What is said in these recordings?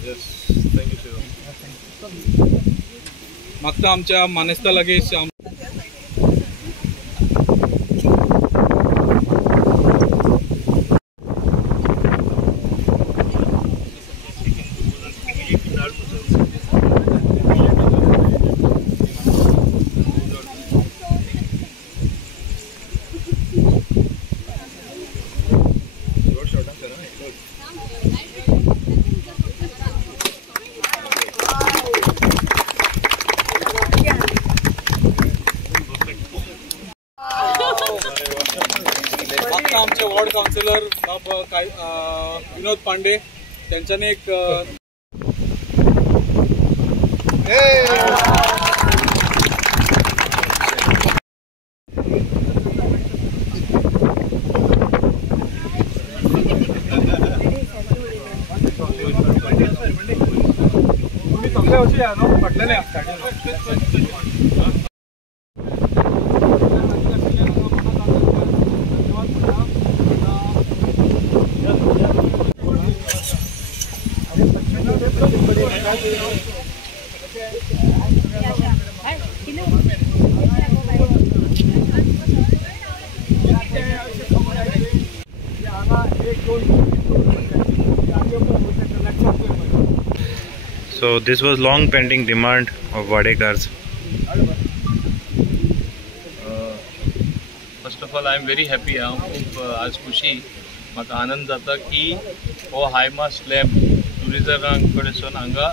Thank you मागता आमच्या मानेस्ता लागीं आमचे वॉर्ड काउन्सिलर विनोद पांडे त्यांच्याने एक So this was long pending demand of Wadekars. First of all, I am very happy. आज खुशी म्हाका आनंद जाता की हो हायमा स्लॅब टुरिजमां कडसून हांगा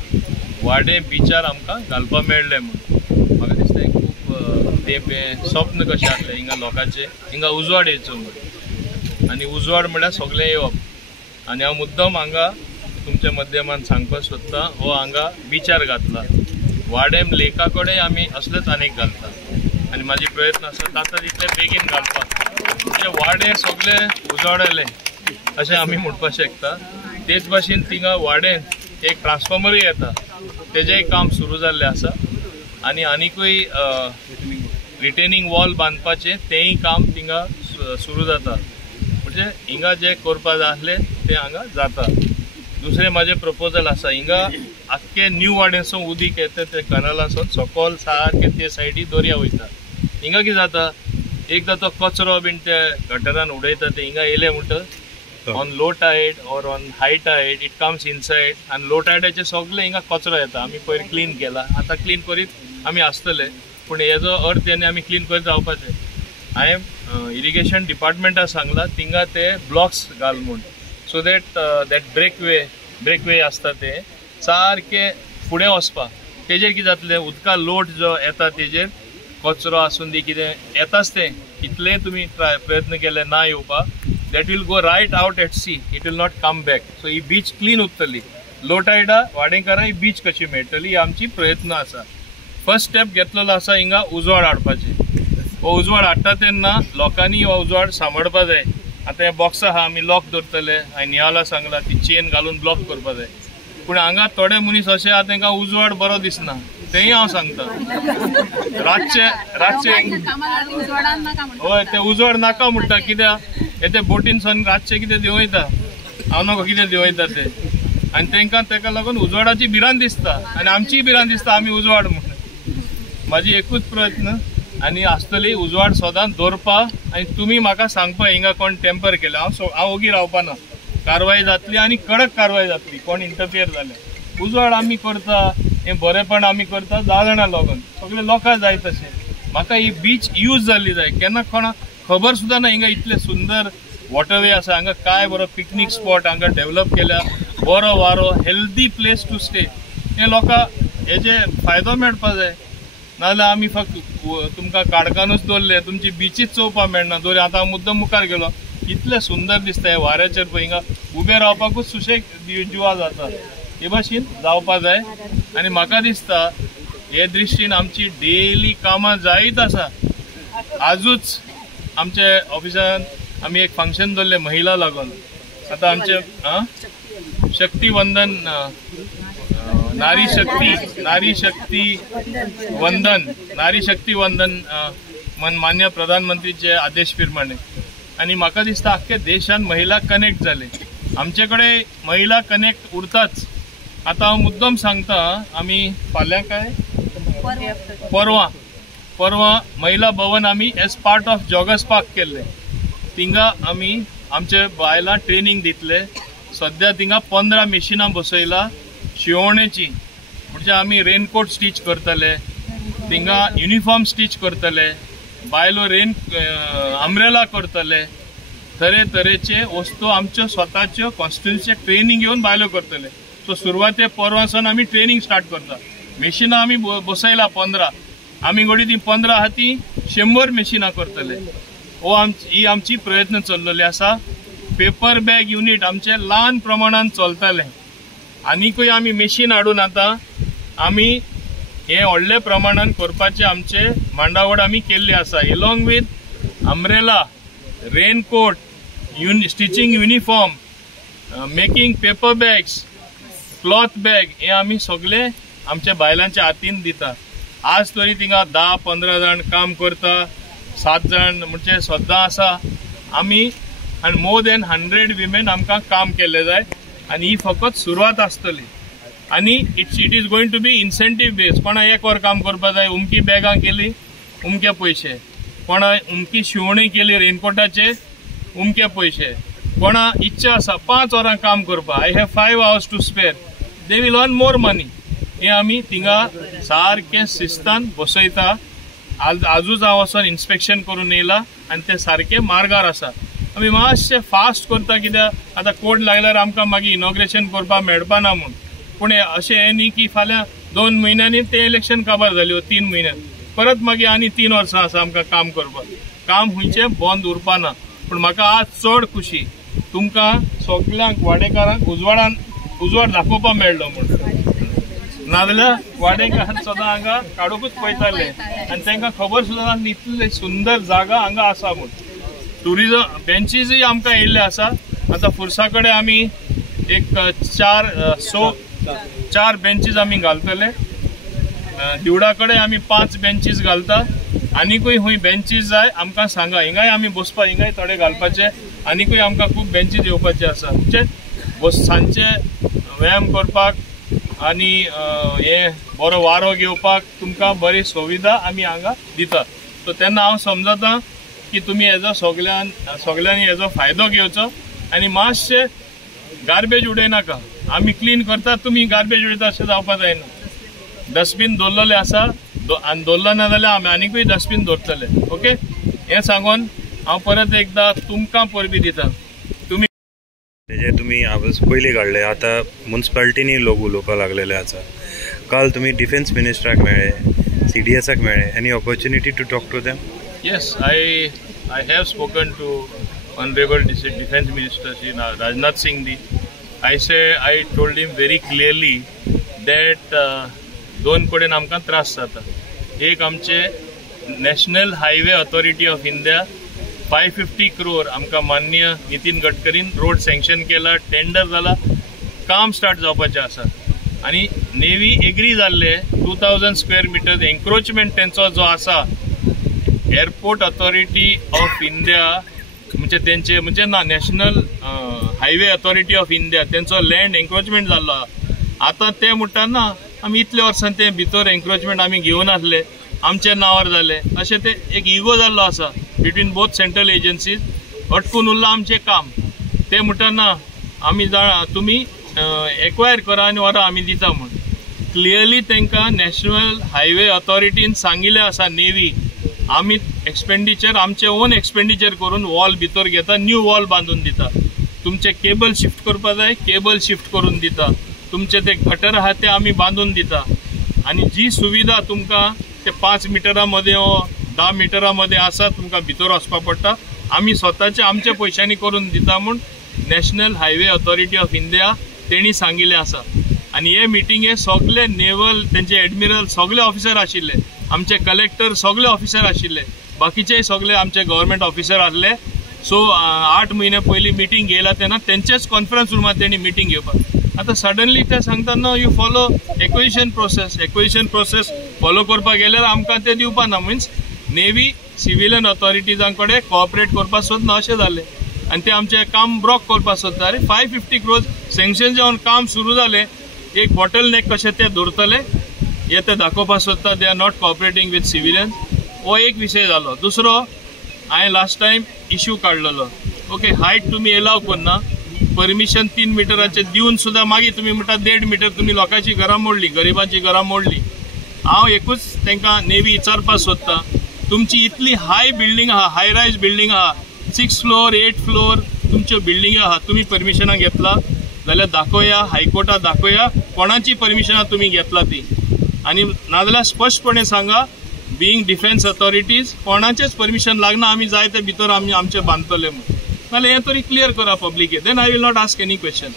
वाडे बिचार आमकां घालपा मेळ्ळें म्हणून म्हाका दिसता खूब तें स्वप्न कशें आसलें हिंगा लोकांचें हिंगा उजवाड येवचो म्हणून आनी उजवाड म्हळ्यार सगळें येवप आनी हांव मुद्दम हांगा तुमच्या माध्यमान सांगपाक सोदता हो हांगा बिचार घातला वाडेम लेका कडेन आमी असलेच आनीक घालता आनी म्हाजी प्रयत्न आसा जाता तितले बेगीन घालपाक तुमचे वाडे सगळे उजवाडले अशें आमी म्हणपाक शकता तेच भाशेन थिंगा वाडेन एक ट्रान्सफॉर्मरूय येता तेजेंय काम सुरू जाल्लें आसा आनी आनीकूय रिटेनिंग वॉल बांदपाचें तेंय काम थिंगा सुरू जाता म्हणजे हिंगा जें करपा जाय आसलें तें हांगा जाता दुसरें म्हाजें प्रपोजल आसा हिंगा आख्खे न्यू वाडेनसून उदीक येता ते कनालासून सकयल सारके ते सायडीक दर्या वयता हिंगा कितें जाता एकदां तो कचरो बीन ते गटरान उडयता ते हिंगा येयले म्हणटा on low tied or on high tied it comes inside आनी लो टायडाचे सगळे हिंगा कचरो येता आमी पयर क्लीन केला आतां क्लीन करीत आमी आसतले पूण हेजो अर्थ आनी आमी क्लीन करीत रावपाचें हांवें इरिगेशन डिपार्टमेंटाक सांगलां थिंगा ते ब्लॉक्स घाल म्हूण सो दॅट ब्रेकवे आसता ते सारके फुडें वचपाक तेजेर कितें जातलें उदका लोट जो येता तेजेर कचरो आसून दी कितें येताच तें इतलें तुमी प्रयत्न केले ना येवपाक that will go right out at sea it will not come back so ही बीच क्लीन उरतली लो टायडा वाडेकारां ही बीच कशी मेळटली ही आमची प्रयत्न आसा फर्स्ट स्टेप घेतलेलो आसा हिंगा उजवाड हाडपाचें हो उजवाड हाडटा तेन्ना लोकांनी हो उजवाड सांबाळपा जाय आतां हे बॉक्स आहा आमी लॉक दवरतले हांवें नियाला सांगला ती चेन घालून ब्लॉक करपा जाय पूण हांगा थोडे मनीस अशे आहा तांकां उजवाड बरो दिसना तेंय हांव सांगता रातचे हय ते उजवाड नाका म्हणटा कित्याक हे ते बोटीनसून रातचे कितें देंवयता हांव नकळो कितें देंवयता ते आनी तांकां तेका लागून उजवाडाची भिरांत दिसता आनी आमचीय भिरांत दिसता आमी उजवाड म्हणून म्हाजी एकूच प्रयत्न आनी आसतली उजवाड सदांच दवरपा आनी तुमी म्हाका सांगपा हिंगा कोण टेम्पर केले हांव ओगी रावपाना कारवाय जातली आनी कडक कारवाय जातली कोण इंटरफियर जाले उजवाड आमी करता हें बरेपण आमी करता 10 जाणां लागून सगळे लोकां जाय तशें म्हाका ही बीच यूज जाल्ली जाय केन्ना कोणाक खबर सुद्दां ना हिंगा इतले सुंदर वॉटरवे आसा हांगा काय बरो पिकनीक स्पॉट हांगा डेव्हलप केल्या बरो वारो हेल्दी प्लेस टू स्टे हे लोकां हेजे फायदो मेळपा जाय नाजाल्यार आमी फक्त तुमकां काडकानूच दवरले तुमची बीचीच चोवपाक मेळना दवरी आतां हांव मुद्दम मुखार गेलो इतले सुंदर दिसता हे वाऱ्याचेर पळय हिंगा उबे रावपाकूच सुशेग जिवा जाता हे भाशेन जावपा जाय आनी म्हाका दिसता हे दृश्टीन आमची डेली कामां जायत आसा आजूच आमचे ऑफिसान आमी एक फंक्शन दवरलें महिला लागून आतां आमचे शक्तीवंदन नारी शक्ती वंदन मान्य प्रधानमंत्रीचे आदेश प्रमाणे आनी म्हाका दिसता आख्खे देशान महिला कनेक्ट जाले आमचे कडेन महिला कनेक्ट उरताच आता हांव मुद्दम सांगता, आमी फाल्यां काय परवा महिला भवन आमी as part of joggers park केल्ले. थिंगा आमी आमचे बायलां ट्रेनिंग दितले. सध्या थिंगा 15 मशिनां बसयला शिवणेची. म्हणजे आमी रेनकोट स्टिच करतले, थिंगा युनिफॉर्म स्टिच करतले, बायलो अम्ब्रेला करतले, तरेतरेचे वस्तू आमच्यो स्वताच्यो कॉन्स्टिट्युन्सीचे ट्रेनिंग घेवन बायलो करतले. सो सुरवाते परवासान आमी ट्रेनिंग स्टार्ट करता. मशिनां आमी बसयला 15. आमी घडी ती 15 आहा ती 100 मशिनां करतले. ही आमची प्रयत्न चल्लेले आसा. पेपर बॅग युनिट आमचे ल्हान प्रमाणात चलतले. आनीकूय आमी मशीन हाडून आता आमी हे व्हडले प्रमाणात करपाचे आमचे मांडावळ आमी केल्ली आसा. एलॉंग with umbrella, raincoat, stitching uniform, making paper bags, cloth bag, हे आमी सगळे आमच्या बायलांच्या हातीन दिता. आज तरी थिंगा 10-15 जाण काम करता, 7 जाण म्हणजे सद्दां आसा आमी. आनी मोर दॅन 100 विमेन आमकां काम केले जाय. आनी ही फकत सुरवात आसतली. आनी it is going to be incentive base. कोणा 1 वर काम करपा जाय, उमकी बॅगां केली उमके पयशे, कोणा उमकी शिवणी केली रेनकोटाचे उमके पयशे, कोणा इच्छा आसा 5 वरां काम करपा, I have 5 hours to spare, they will earn more money. हे आमी थिंगा सारखे शिस्तान बसयता. आजूच हांव वचून इन्स्पेक्शन करून येयला आनी ते सारखे मार्गार आसा. आमी मातशे फास्ट करता, कित्याक आतां कोर्ट लागल्यार आमकां मागीर इनॉग्रेशन करपाक मेळपा ना म्हूण. पूण अशें हें न्ही की फाल्यां 2 म्हयन्यांनी ते इलेक्शन काबार जाली, 3 म्हयन्यान परत मागीर आनी 3 वर्सां आसा आमकां काम करपाक. काम खंयचें बंद उरपा ना. पूण म्हाका आज चड खुशी तुमकां सगळ्यांक वाडेकारांक उजवाड दाखोवपाक मेळ्ळो म्हूण. नाजाल्यार वाडेकार सदां हांगा काडूकच पळयताले आनी तांकां खबर सुद्दां ना इतली सुंदर जागा हांगा आसा म्हूण. टुरिजम बेंचीजय आमकां येयल्ले आसा. आतां फुर्सा कडेन आमी एक 4 बेंचीज आमी घालतले. दिवडा कडेन आमी 5 बेंचीज घालता. आनीकूय खंय बेंचीज जाय आमकां सांगा, हिंगाय आमी बसपा, हिंगाय थोडे घालपाचे. आनीकूय आमकां खूब बेंचीज येवपाचे आसा. म्हणजे सांजचे व्यायाम करपाक आनी हे बरो वारो घेवपाक तुमकां बरी सुविधा आमी हांगा दिता. सो तेन्ना हांव समजता की तुमी हेजो सगळ्यांनी हेजो फायदो घेवचो. आनी मातशे गार्बेज उडयनाका. आमी क्लीन करता, तुमी गार्बेज उडयता अशें जावपाक जायना. डस्टबीन दवरलेले आसा आनी दवरला ना जाल्यार आमी आनीकूय डस्टबीन दवरतले. ओके, हें सांगून हांव परत एकदां तुमकां परबी दिता. तुम्ही पयलीं काडले, आता म्युनिसिपालिटीनी लोक उलोवपाक लागलेले आसा. काल तुम्ही डिफेन्स मिनिस्टराक मेळ्ळे, CDSाक मेळ्ळे. Any opportunity to talk to them? Yes, I have spoken to Honorable Defence Minister Shri Rajnath Singh Ji. I told him very clearly that 2 कडेन आमकां त्रास जाता. एक आमचे national highway authority of India 550 crore आमकां माननीय नितीन गडकरीन रोड सँक्शन केला, tender जाला, काम स्टार्ट जावपाचें आसा. आनी नेवी एग्री जाल्ले 2000 स्क्वेअर मिटर एन्क्रोचमेंट तेंचो जो आसा एअरपोर्ट ऑथॉरिटी ऑफ इंडिया म्हणजे ना national highway authority of India तेंचो लँड एन्क्रोचमेंट जाल्लो. आतां ते म्हणटा ना आमी इतले वर्सान ते भितर एन्क्रोचमेंट आमी घेवन आसले, आमच्या नांवार जाले अशें ते एक इगो जाल्लो आसा बिटवीन बोथ सेंट्रल एजन्सीज. अटकून उरलां आमचें काम. ते म्हणटा आमी तुमी एक्वायर करा आनी व्हरा आमी दिता म्हूण. क्लियरली तांकां नॅशनल हायवे ऑथॉरिटीन सांगिल्लें आसा नेवी आमी एक्सपेंडिचर आमचे ओन एक्सपेंडिचर करून वॉल भितर घेता, न्यू वॉल बांदून दिता. तुमचे केबल शिफ्ट करपा जाय, केबल शिफ्ट करून दिता. तुमचे ते गटर आहा ते आमी बांदून दिता. आनी जी सुविधा तुमकां ते 5 मिटरा मध्ये 10 मिटरा मध्ये आसा तुमकां भितर वचपा पडटा, आमी स्वताचे आमच्या पयशांनी करून दिता म्हूण national highway authority of India तेणी सांगिल्लें आसा. आनी हे मिटिंगे सगळे नेवल तेंचे एडमिरल सगळे ऑफिसर आशिल्ले, आमचे कलेक्टर सगळे ऑफिसर आशिल्ले, बाकीचे सगळे आमचे गव्हर्मेंट ऑफिसर आसले. सो 8 महिने पयलीं मिटींग घेयला तेन्ना तेंचेच कॉन्फरन्स रुमांत तेणी मिटींग घेवपाक. आतां सडनली ते सांगता know you follow acquisition process follow करपाक गेल्यार आमकां ते दिवपा ना. मिन्स नेवी सिव्हिलियन ऑथॉरिटीजां कडेन कोऑपरेट करपाक सोदना अशें जालें आनी ते आमचें काम ब्लॉक करपाक सोदता. अरे 550 crores सँक्शन जावन काम सुरू जालें, एक बॉटलनेक कशें ते दवरतले हे ते दाखोवपाक सोदता. They are not cooperating with civilians. हो एक विशय जालो. दुसरो, हांवें लास्ट टायम इश्यू काडलेलो. ओके, हायट तुमी एलाव करना, परमिशन 3 मिटराचे दिवन सुद्धा मागीर तुम्ही म्हणटा 1.5 मिटर तुम्ही लोकांची घरां मोडली, गरिबांची घरां मोडली. हांव एकूच तांकां नेवी विचारपाक सोदता, तुमची इतली हाय बिल्डींग आहा, हाय रायज बिल्डींग आहा, 6 फ्लोर 8 फ्लोर तुमच्यो बिल्डिंगी आहा, तुम्ही परमिशनां घेतला जाल्यार दाखोवया, हायकोर्टात दाखोवया कोणाची परमिशनां तुम्ही घेतला ती. आणि नाजाल्यार स्पष्टपणे सांगा, बिईंग डिफेन्स अथॉरिटीज कोणाचेच परमिशन लागना, आमी जाय ते भितर आमी आमचे बांदतले म्हणून. नाल्यार हें तरी क्लियर करा पब्लिके. Then I will not ask any question.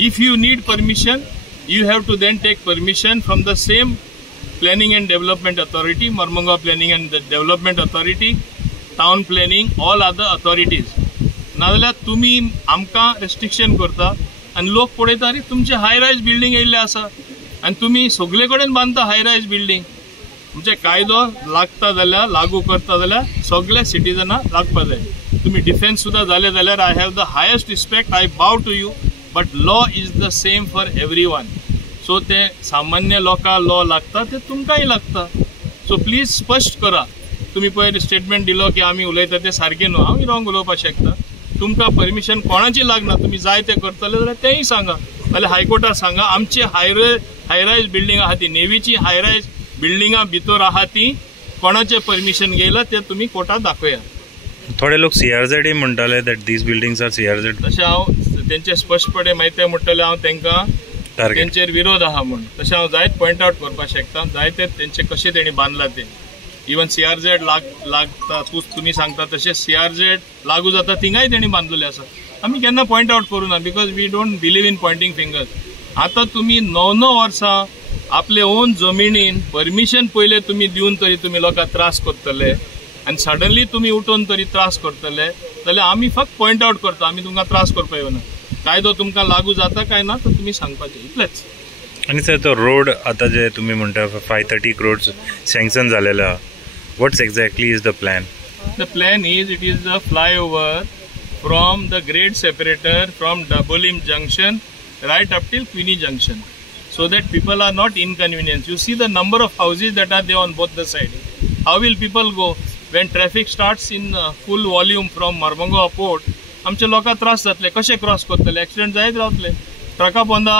If you need permission, you have to then take permission from the same Planning and Development Authority, Mormunga Planning and Development Authority, Town Planning, all other authorities. नाजाल्यार तुमी आमकां restriction करता आनी लोक पळयता अरे तुमचे हाय रायज बिल्डींग येयल्ले आसा आनी तुमी सगळे कडेन बांदता हाय रायज बिल्डींग. तुमचे कायदो लागता जाल्यार लागू करता जाल्यार सगळे सिटीजनाक लागपा जाय. तुम्ही डिफेन्स सुद्धा झाले जाल्यार I have the highest respect, I bow to you, but law is the same for everyone. So ते सामान्य लोकांक लॉ लागता ते तुमकांय लागता. सो प्लीज स्पश्ट करा. तुम्ही पळय स्टेटमेंट दिलो की आमी उलयता ते सारकें न्हू, हांव रॉंग उलोवपाक शकता. तुमकां परमिशन कोणाची लागना, तुम्ही जाय ते करतले जाल्यार तेंय सांगा, नाल्यार हायकोर्टाक सांगा आमची हायरायज बिल्डींग आहा ती, नेवीची हायरायज बिल्डिंगां भितर आहा ती, कोणाचे परमिशन घेयला ते तुम्ही कोर्टात दाखोवया. थोडे लोक CRZ म्हणटाले that these buildings are CRZ. तशें हांव तेंचे स्पश्टपणे माहिती म्हणटले हांव तांकां तेंचेर विरोध आहा म्हणून. तशें हांव जायत पॉयंट आउट करपाक शकता जायते तेंचे कशें तेणी बांदला ते. इवन CRZ लागता तुम्ही सांगता तशें CRZ लागू जाता थिंगाय तेणी बांदलेले आसा. आमी केन्ना पॉयंट आउट करूं ना, because we don't believe in pointing fingers. आतां तुम्ही 9 वर्सां आपले ओन जमिनीन परमिशन पयले तुम्ही दिवन तरी तुम्ही लोकांक त्रास करतले आनी सडनली तुम्ही उठून तरी त्रास करतले जाल्यार आमी फक्त पॉयंट आउट करता. आमी तुमकां त्रास करपाक येवना. कायदो तुमकां लागू जाता काय ना तो तुम्ही सांगपाचें, इतलेंच. आणि सर तो रोड आता जे तुम्ही म्हणता 530 crores सँक्शन झालेला आहा, what's exactly is the plan? The plan is it is a flyover from the grade separator from Dabolim junction right up till Queenie junction, so that people are not inconvenienced. You see the number of houses that are there on both the sides. How will people go when traffic starts in full volume from Mormunga port? आमचे लोकांक त्रास जातले, कशे cross करतले, accident जायत रावतले. ट्रकां पोंदा,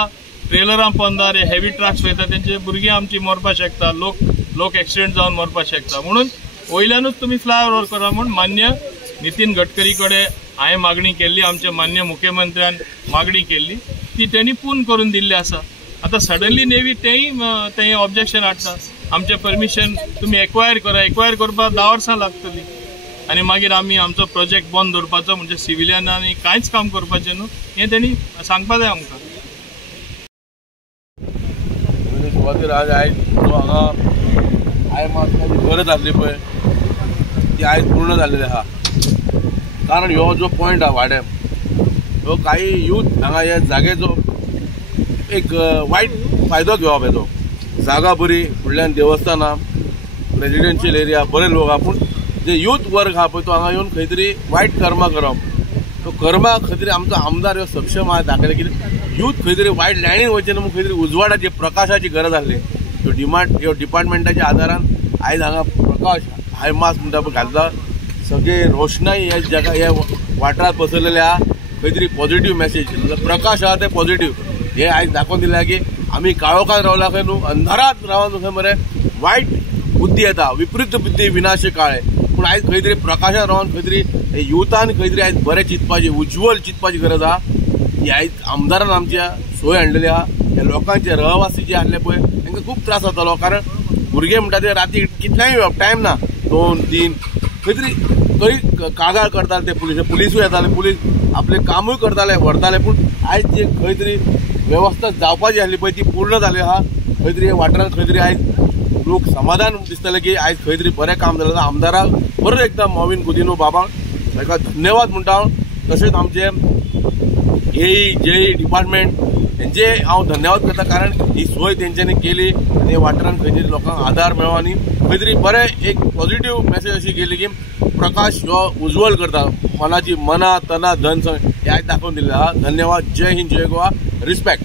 ट्रेलरां पोंदा, रे हेवी ट्रक्स वयता तेंचे भुरगीं आमची मरपाक शकता, लोक एक्सिडेंट जावन मरपाक शकता. म्हणून वयल्यानूच तुमी फ्लायओव्हर करा म्हणून मान्य नितीन गडकरी कडेन हांवें मागणी केल्ली, आमच्या मान्य मुख्यमंत्र्यान मागणी केल्ली, ती तेणी पूर्ण करून दिल्ली आसा. आता सडनली नेवी तेंय ऑब्जेक्शन हाडटा, आमचे परमिशन तुम्ही एक्वायर करा, एक्वायर करपाक 10 वर्सां लागतली आनी मागीर आमी आमचो प्रोजेक्ट बंद दवरपाचो, म्हणजे सिव्हिलियनांनी कांयच काम करपाचें न्हू, हें तेणी सांगपाक जाय आमकां. सुवातेर आज हांगा मातशी गरज आसली पळय ती आयज पूर्ण जाल्लेली आहा. कारण ह्यो जो पॉयंट आहा वाड्यार, ह्यो काही यूथ हांगा ह्या जागेचो एक वायट फायदो घेवप येतो. जागा बरी, फुडल्यान देवस्थान, रेजिडेन्शियल एरिया, बरे लोक आहा, पूण जे यूथ वर्ग आहा पळय तो हांगा येवन खंय तरी वायट कर्मां करप. तो कर्मा खंय तरी आमचो आमदार ह्यो सक्षम आहा दाखयले की यूथ खंय तरी वायट लायनीन वयचे न्हू, खंय तरी उजवाडाची प्रकाशाची गरज आसली. ह्यो डिपार्टमेंटाच्या आदारान आयज हांगा प्रकाश हायमास म्हणटा पळय घालता, सगळे रोशनाई ह्या जगा ह्या वाठारांत पसरलेले आहा. खंय तरी पॉझिटिव्ह मॅसेज, प्रकाश आहा ते पॉझिटिव्ह हे आयज दाखोवन दिल्या की आमी काळोखांत रावला खंय न्हू, अंधारात रावन खंय मरे वायट बुद्धी येता, विपरीत बुद्धी विनाश काळे. पूण आयज खंय तरी प्रकाशांत रावन खंय तरी हे युथान खंय तरी आयज बरें चिंतपाची, उज्वल चिंतपाची गरज आहा. ही आयज आमदारान आमच्या सोय हाडलेली आहा. ह्या लोकांचे रहवासी जे आसले पळय तांकां खूब त्रास जातालो, कारण भुरगे म्हणटा ते राती कितल्याय टायम ना 2-3 खंय तरी कागाळ करताले ते पुलिसूय येताले, पुलीस आपलें कामूय करताले, व्हरताले. पूण आयज जे खंय तरी वेवस्था जावपाची आसली पळय ती पूर्ण जाली आहा. खंय तरी वाठारांत खंय तरी आयज लोक समाधान दिसतले की आयज खंय तरी बरें काम जालें. आमदाराक परत एकदा मोविन गुदिनो बाबांक ताका धन्यवाद म्हणटा हांव. तशेंच आमचे जेई डिपार्टमेंट हेंचे हांव धन्यवाद करता, कारण ही सोय तेंच्यांनी केली आनी वाठारांत खंय तरी लोकांक आदार मेळ्ळो आनी खंय तरी बरें एक पॉझिटिव्ह मॅसेज अशी गेली की प्रकाश हो उज्वल करता, मना तना धन हे आयज दाखोवन दिलें आहा. धन्यवाद. जय हिंद, जय गोवा, रिस्पेक्ट.